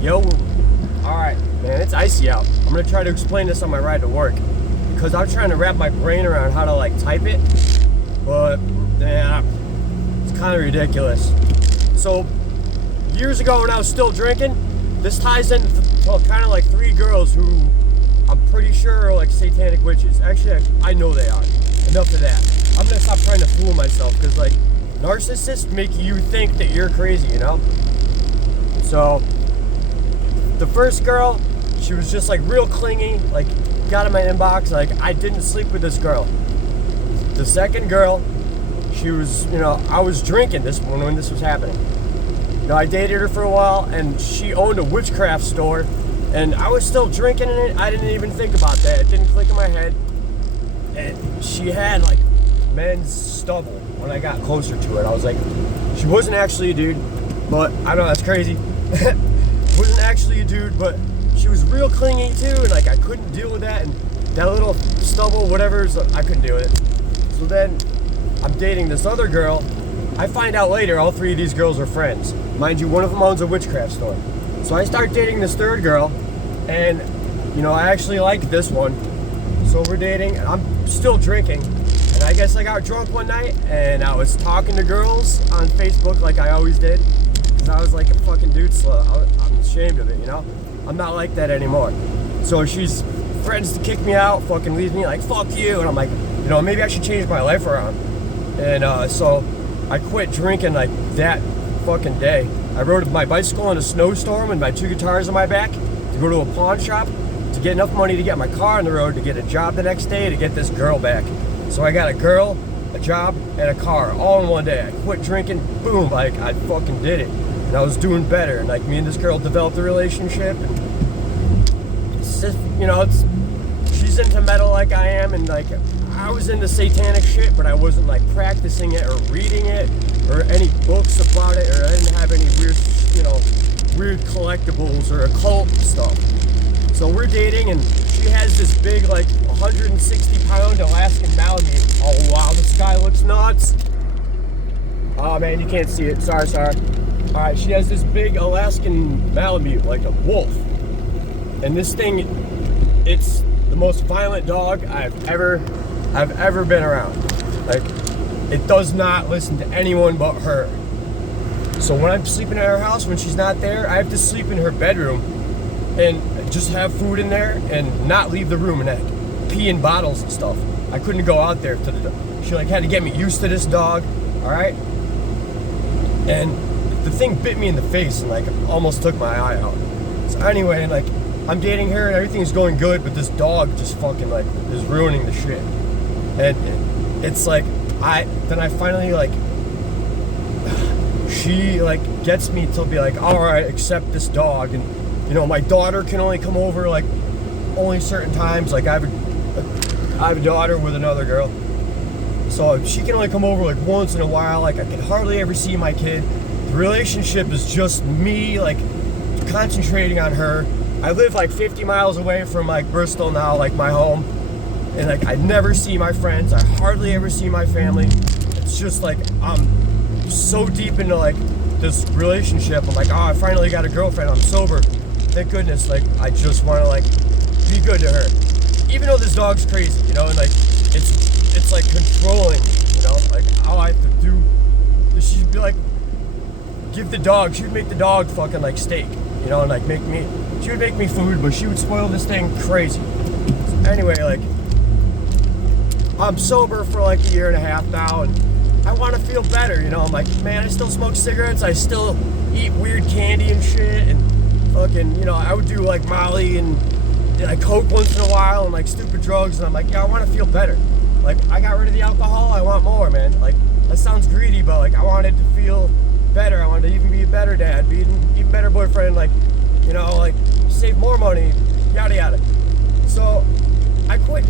Yo, alright, man, it's icy out. I'm gonna try to explain this on my ride to work because I'm trying to wrap my brain around how to like type it, but yeah, it's kind of ridiculous. So, years ago when I was still drinking, this ties into kind of like 3 girls who I'm pretty sure are like satanic witches. Actually, I know they are. Enough of that. I'm gonna stop trying to fool myself because like narcissists make you think that you're crazy, you know? So, the first girl, she was just like real clingy, like got in my inbox, like I didn't sleep with this girl. The second girl, she was, I was drinking this when this was happening. I dated her for a while and she owned a witchcraft store and I was still drinking in it. I didn't even think about that. It didn't click in my head. And she had like men's stubble when I got closer to it. I was like, she wasn't actually a dude, but I know that's crazy. Wasn't actually a dude, but she was real clingy too, and like I couldn't deal with that, and that little stubble, whatever, so I couldn't deal with it. So then I'm dating this other girl. I find out later all 3 of these girls are friends. Mind you, one of them owns a witchcraft store. So I start dating this third girl, and I actually like this one. So we're dating, and I'm still drinking, and I guess I got drunk one night, and I was talking to girls on Facebook like I always did. I was like a fucking dude slut. I'm ashamed of it, I'm not like that anymore. So she's threatens to kick me out, fucking leaves me like, fuck you. And I'm like, maybe I should change my life around. And so I quit drinking like that fucking day. I rode my bicycle in a snowstorm and my 2 guitars on my back to go to a pawn shop to get enough money to get my car on the road to get a job the next day to get this girl back. So I got a girl, a job, and a car all in one day. I quit drinking, boom, like I fucking did it. And I was doing better, and like me and this girl developed a relationship, and it's just, she's into metal like I am, and like I was into satanic shit, but I wasn't like practicing it or reading it or any books about it, or I didn't have any weird collectibles or occult stuff. So we're dating, and she has this big like 160-pound Alaskan Malamute. Oh wow, this guy looks nuts. Oh man, you can't see it. Sorry. Alright, she has this big Alaskan Malamute, like a wolf. And this thing, it's the most violent dog I've ever been around. Like, it does not listen to anyone but her. So when I'm sleeping at her house, when she's not there, I have to sleep in her bedroom and just have food in there and not leave the room and like pee in bottles and stuff. I couldn't go out there she like had to get me used to this dog, alright? And the thing bit me in the face and like almost took my eye out. So anyway, like I'm dating her and everything's going good, but this dog just fucking like is ruining the shit. And it's like I finally like she like gets me to be like, alright, accept this dog, and my daughter can only come over like only certain times. Like I have a daughter with another girl, so she can only come over like once in a while. Like I can hardly ever see my kid. The relationship is just me like concentrating on her. I live like 50 miles away from like Bristol now, like my home, and like I never see my friends. I hardly ever see my family. It's just like I'm so deep into like this relationship. I'm like, oh, I finally got a girlfriend. I'm sober. Thank goodness. Like I just want to like be good to her, even though this dog's crazy, and like it's like controlling, like all I have to do. She'd be like, give the dog. She would make the dog fucking like steak, and like she would make me food, but she would spoil this thing crazy. So anyway, like I'm sober for like a year and a half now, and I want to feel better, I'm like, man, I still smoke cigarettes, I still eat weird candy and shit, and fucking, I would do like Molly and like Coke once in a while and like stupid drugs, and I'm like, yeah, I want to feel better. Like I got rid of the alcohol, I want more, man. Like that sounds greedy, but like I wanted to feel better. I wanted to even be a better dad, be an even better boyfriend, like, like save more money, yada yada. So I quit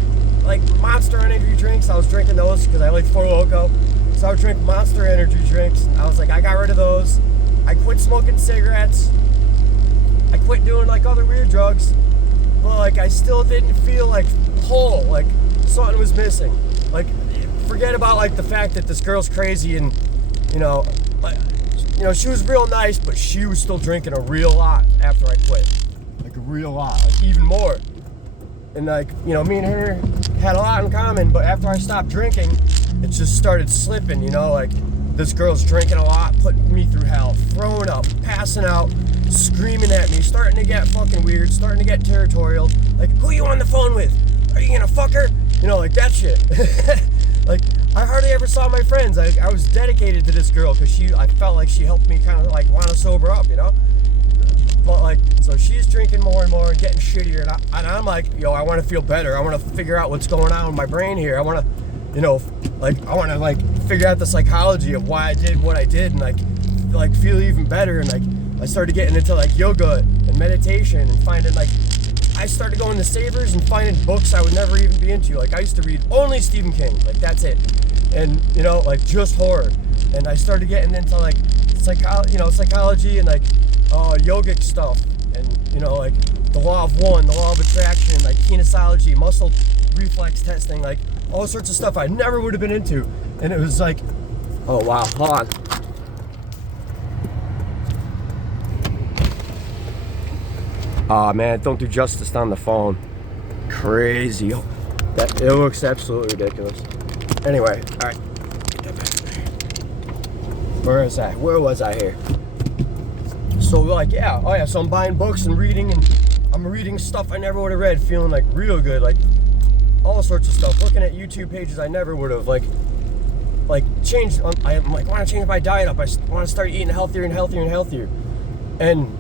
like Monster energy drinks. I was drinking those because I like Four Loko. So I would drink Monster energy drinks. I was like, I got rid of those. I quit smoking cigarettes. I quit doing like other weird drugs. But like I still didn't feel like whole, like something was missing. Like forget about like the fact that this girl's crazy and like she was real nice, but she was still drinking a real lot after I quit. Like a real lot, like even more. And like, me and her had a lot in common, but after I stopped drinking, it just started slipping, like this girl's drinking a lot, putting me through hell, throwing up, passing out, screaming at me, starting to get fucking weird, starting to get territorial. Like, who you on the phone with? Are you gonna fuck her? Like that shit. Like, I hardly ever saw my friends. I was dedicated to this girl because I felt like she helped me kind of like want to sober up, But like, so she's drinking more and more and getting shittier, and I'm like, I want to feel better. I want to figure out what's going on with my brain here. I want to, I want to figure out the psychology of why I did what I did, and like feel even better. And like, I started getting into like yoga and meditation and finding I started going to Savers and finding books I would never even be into. Like, I used to read only Stephen King, like that's it, and just horror. And I started getting into like psychology and like yogic stuff, and like the law of one, the law of attraction, like kinesiology, muscle reflex testing, like all sorts of stuff I never would have been into. And it was like, oh wow, hold on. Aw, man, don't do justice on the phone. Crazy. It looks absolutely ridiculous. Anyway, all right. Where was I here? So like, so I'm buying books and reading, and I'm reading stuff I never would have read, feeling like real good, like all sorts of stuff, looking at YouTube pages I never would have, like changed. I'm like, I want to change my diet up. I want to start eating healthier and healthier and healthier. And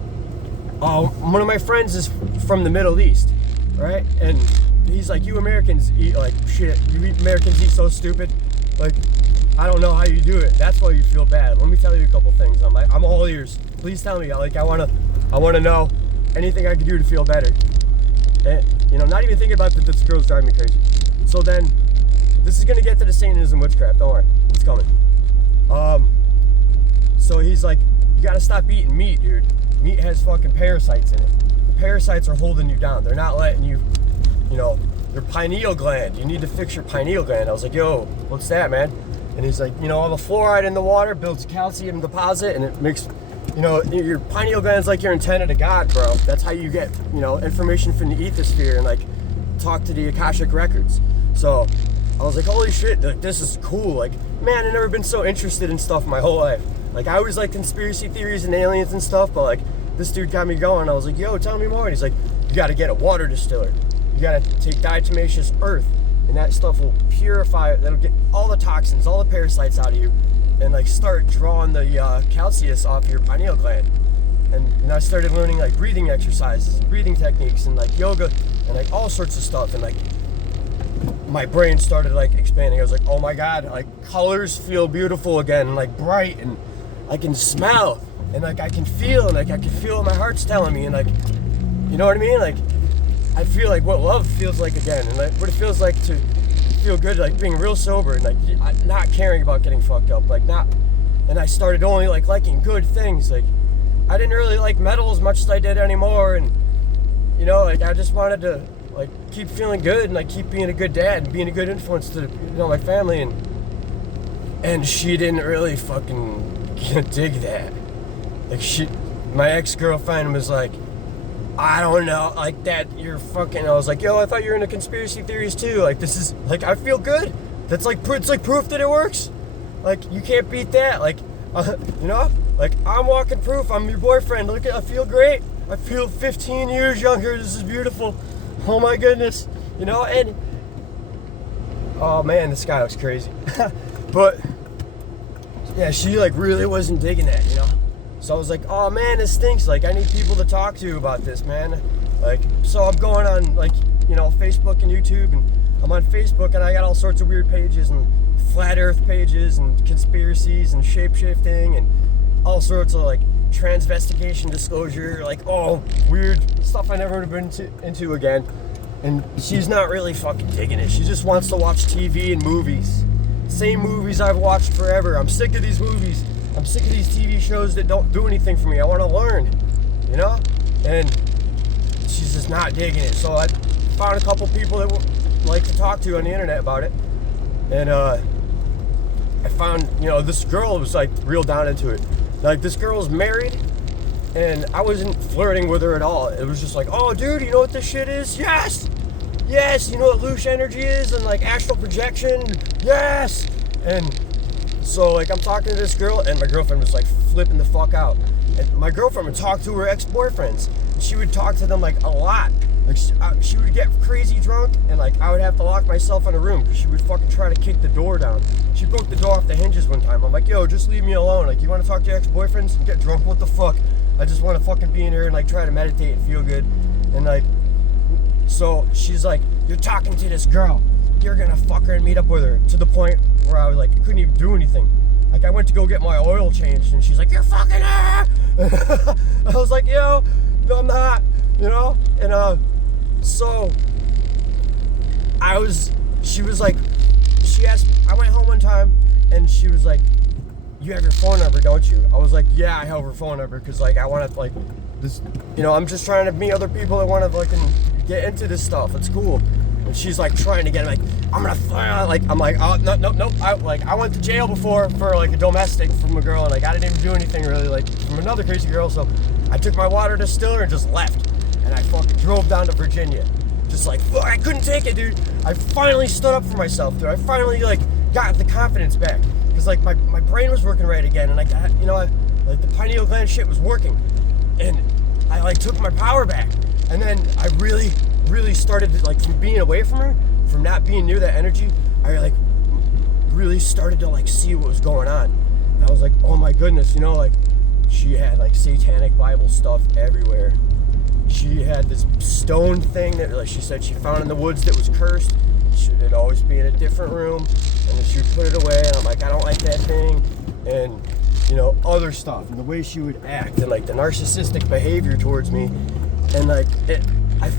one of my friends is from the Middle East, right? And he's like, you Americans eat like shit. Americans eat so stupid. Like, I don't know how you do it. That's why you feel bad. Let me tell you a couple things. I'm all ears. Please tell me. I want to know anything I can do to feel better. And, not even thinking about that this girl's driving me crazy. So then, this is gonna get to the Satanism witchcraft. Don't worry, it's coming. So he's like, you gotta stop eating meat, dude. Meat has fucking parasites in it. The parasites are holding you down. They're not letting you, your pineal gland. You need to fix your pineal gland. I was like, yo, what's that, man? And he's like, all the fluoride in the water builds calcium deposit, and it makes, your pineal gland's like your antenna to God, bro. That's how you get, information from the ethosphere and like talk to the Akashic records. So I was like, holy shit, like, this is cool. Like, man, I've never been so interested in stuff my whole life. Like, I always like conspiracy theories and aliens and stuff, but like, this dude got me going. I was like, yo, tell me more. And he's like, you got to get a water distiller. You got to take diatomaceous earth, and that stuff will purify it. That'll get all the toxins, all the parasites out of you, and like start drawing the calcius off your pineal gland. And I started learning like breathing exercises, breathing techniques, and like yoga, and like all sorts of stuff. And like, my brain started like expanding. I was like, oh my God, like colors feel beautiful again, and like bright, and I can smell, and like I can feel, and like I can feel what my heart's telling me, and like, you know what I mean? Like, I feel like what love feels like again, and like what it feels like to feel good, like being real sober, and like not caring about getting fucked up, like not. And I started only like liking good things. Like, I didn't really like metal as much as I did anymore, and like I just wanted to like keep feeling good, and like keep being a good dad and being a good influence to my family, and she didn't really fucking dig that. Like, my ex-girlfriend was like, I don't know, like that you're fucking. I was like, yo, I thought you were into conspiracy theories too. Like, this is like, I feel good. That's like, it's like proof that it works. Like, you can't beat that. Like, like I'm walking proof. I'm your boyfriend. Look, I feel great. I feel 15 years younger. This is beautiful. Oh my goodness. And oh man, this guy was crazy. But yeah, she like really wasn't digging that, So I was like, oh man, this stinks. Like, I need people to talk to about this, man. Like, so I'm going on like, Facebook and YouTube, and I'm on Facebook, and I got all sorts of weird pages, and flat earth pages, and conspiracies, and shape-shifting, and all sorts of like transvestigation disclosure, like all weird stuff I never would have been into again. And she's not really fucking digging it. She just wants to watch TV and movies. Same movies I've watched forever. I'm sick of these movies. I'm sick of these TV shows that don't do anything for me. I want to learn, And she's just not digging it. So I found a couple people that would like to talk to on the internet about it. And I found, this girl was like real down into it. Like, this girl's married, and I wasn't flirting with her at all. It was just like, oh, dude, you know what this shit is? Yes! Yes! You know what loose energy is? And, like, astral projection? Yes! And so, like, I'm talking to this girl, and my girlfriend was, like, flipping the fuck out. And my girlfriend would talk to her ex-boyfriends. And she would talk to them, like, a lot. Like, she would get crazy drunk, and, like, I would have to lock myself in a room because she would fucking try to kick the door down. She broke the door off the hinges one time. I'm like, yo, just leave me alone. Like, you want to talk to your ex-boyfriends and get drunk? What the fuck? I just want to fucking be in here and, like, try to meditate and feel good. And, like, so she's like, you're talking to this girl. You're gonna fuck her and meet up with her. To the point where I was like, couldn't even do anything. Like, I went to go get my oil changed, and she's like, you're fucking her! I was like, yo, no, I'm not, you know? And, so, she was like, she asked, I went home one time, and she was like, you have your phone number, don't you? I was like, yeah, I have her phone number, because, like, I want to, like, this, you know, I'm just trying to meet other people that want to, like, get into this stuff. It's cool. And she's, like, trying to get, like, I'm like, oh, no. I went to jail before for, like, a domestic from a girl, and, like, I didn't even do anything, really, like, from another crazy girl, so I took my water distiller and just left. And I fucking drove down to Virginia. Just like, fuck, I couldn't take it, dude. I finally stood up for myself, dude. I finally, like, got the confidence back. Because, like, my brain was working right again. And, like, like, the pineal gland shit was working. And I, like, took my power back. And then I really, really started, to, like, from being away from her, from not being near that energy, I, like, really started to, like, see what was going on. And I was like, oh, my goodness, you know, like, she had, like, satanic Bible stuff everywhere. She had this stone thing that, like, she said she found in the woods that was cursed. It'd always be in a different room, and then she would put it away, and I'm like, I don't like that thing, and, you know, other stuff, and the way she would act, and, like, the narcissistic behavior towards me, and, like, I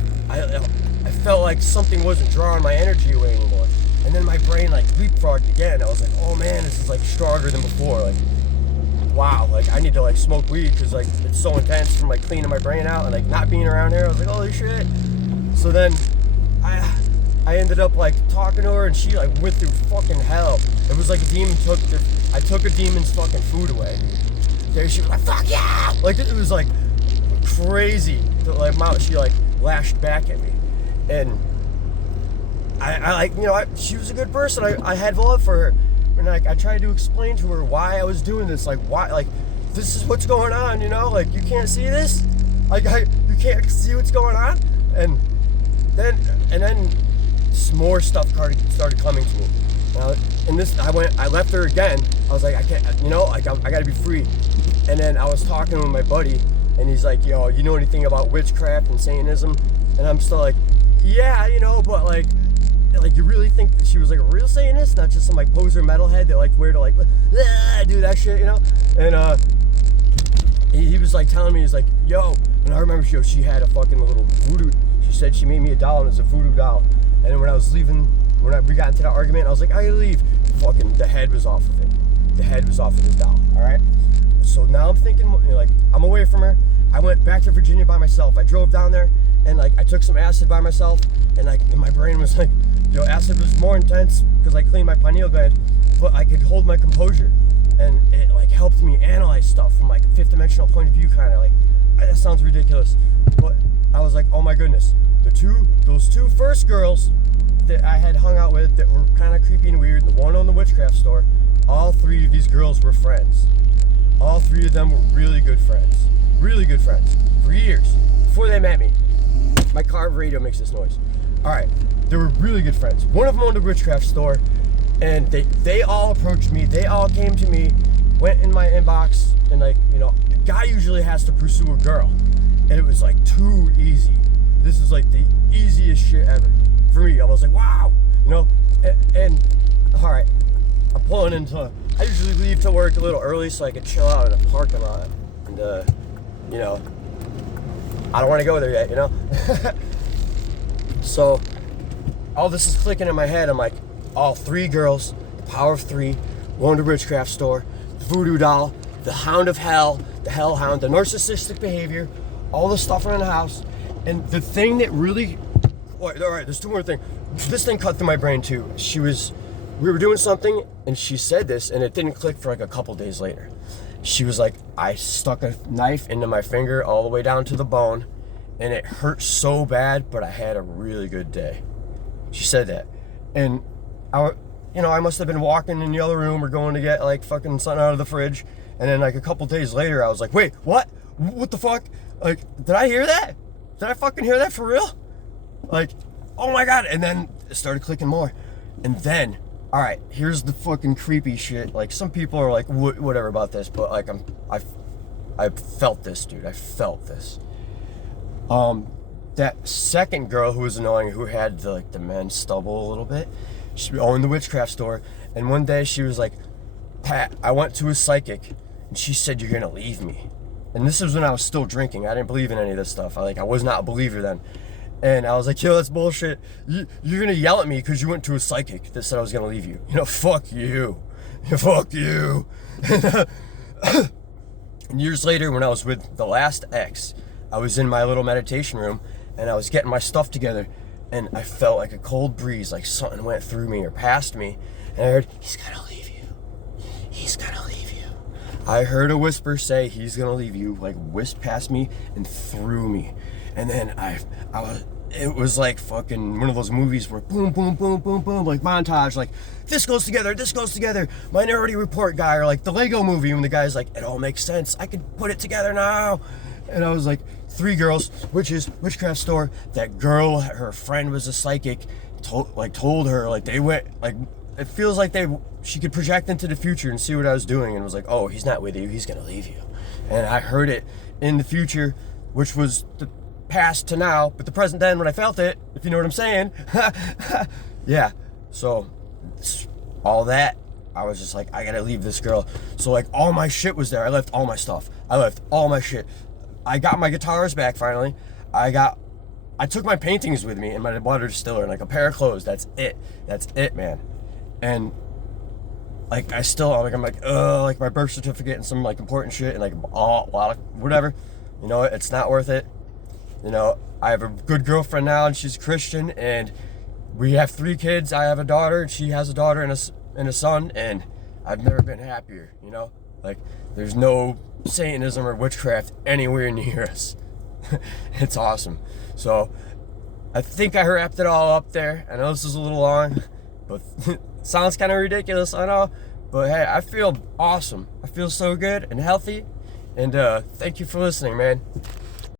felt like something wasn't drawing my energy away anymore, and then my brain, like, leapfrogged again. I was like, oh, man, this is, like, stronger than before, like, wow, like, I need to, like, smoke weed because, like, it's so intense from, like, cleaning my brain out and, like, not being around here. I was like, holy shit. So then I ended up, like, talking to her, and she, like, went through fucking hell. It was like a demon I took a demon's fucking food away. There she was like, fuck yeah! Like, it was, like, crazy. Like, she, like, lashed back at me. And I like, you know, she was a good person. I had love for her. And, like, I tried to explain to her why I was doing this, like, why, like, this is what's going on, you know, like, you can't see this, like, you can't see what's going on, and then more stuff started coming to me, and I left her again. I was like, I can't, you know, like, I gotta be free. And then I was talking with my buddy, and he's like, yo, you know anything about witchcraft and Satanism? And I'm still like, yeah, you know, but, like, you really think that she was, like, a real Satanist, not just some, like, poser metalhead that, like, wear to, like, do that shit, you know? And he was, like, telling me, he's like, yo, and I remember she had a fucking little voodoo. She said she made me a doll, and it was a voodoo doll. And then when I was leaving, we got into that argument, I was like, I gotta leave. Fucking the head was off of it. The head was off of the doll. All right. So now I'm thinking, you know, like, I'm away from her. I went back to Virginia by myself. I drove down there, and, like, I took some acid by myself, and, like, my brain was like, yo, acid was more intense because I cleaned my pineal gland, but I could hold my composure, and it, like, helped me analyze stuff from, like, a fifth dimensional point of view, kind of, like, that sounds ridiculous, but I was like, oh my goodness, those two first girls that I had hung out with that were kind of creepy and weird, the one on the witchcraft store, all three of these girls were friends. All three of them were really good friends for years before they met me. My car radio makes this noise. All right, they were really good friends. One of them owned a witchcraft store, and they all approached me. They all came to me, went in my inbox, and, like, you know, a guy usually has to pursue a girl, and it was, like, too easy. This is, like, the easiest shit ever for me. I was like, wow, you know, and all right, I'm pulling into. I usually leave to work a little early so I could chill out in a parking lot, and you know, I don't want to go there yet, you know. So all this is clicking in my head. I'm like, all three girls, the power of three, owned a witchcraft store, the voodoo doll, the hound of hell, the hellhound, the narcissistic behavior, all the stuff around the house. And the thing that really, all right, there's two more things. This thing cut through my brain too. We were doing something, and she said this, and it didn't click for like a couple days later. She was like, I stuck a knife into my finger all the way down to the bone, and it hurt so bad, but I had a really good day. She said that. And I must have been walking in the other room or going to get like fucking something out of the fridge. And then like a couple days later, I was like, wait, what? What the fuck? Like, did I hear that? Did I fucking hear that for real? Like, oh my God. And then it started clicking more. And then, all right, here's the fucking creepy shit. Like, some people are like, whatever about this, but like, I felt this, dude. I felt this. That second girl who was annoying, who had the men's stubble a little bit, she owned the witchcraft store. And one day she was like, Pat, I went to a psychic and she said, you're gonna leave me. And this was when I was still drinking. I didn't believe in any of this stuff. I was not a believer then. And I was like, yo, that's bullshit. You're gonna yell at me because you went to a psychic that said I was gonna leave you. Fuck you. Fuck you. And years later, when I was with the last ex, I was in my little meditation room and I was getting my stuff together, and I felt like a cold breeze, like something went through me or past me, and I heard, he's gonna leave you. He's gonna leave you. I heard a whisper say, he's gonna leave you, like whisked past me and through me. And then it was like fucking one of those movies where boom, boom, boom, boom, boom, like montage, like this goes together, Minority Report guy, or like the Lego movie when the guy's like, it all makes sense, I can put it together now. And I was like, 3 girls, witches, witchcraft store. That girl, her friend was a psychic, told her, like they went, like it feels like she could project into the future and see what I was doing, and was like, oh, he's not with you, he's gonna leave you. And I heard it in the future, which was the past to now, but the present then when I felt it, if you know what I'm saying. Yeah, so all that, I was just like, I gotta leave this girl. So like all my shit was there. I left all my stuff. I left all my shit. I got my guitars back finally. I took my paintings with me and my water distiller and like a pair of clothes. That's it, man. And like I'm like my birth certificate and some like important shit and like a lot of whatever. It's not worth it. I have a good girlfriend now and she's Christian, and we have 3 kids. I have a daughter and she has a daughter and a son, and I've never been happier. Like there's no Satanism or witchcraft anywhere near us. It's awesome. So I think I wrapped it all up there. I know this is a little long, but sounds kind of ridiculous, I know, but hey, I feel awesome. I feel so good and healthy, and thank you for listening, man.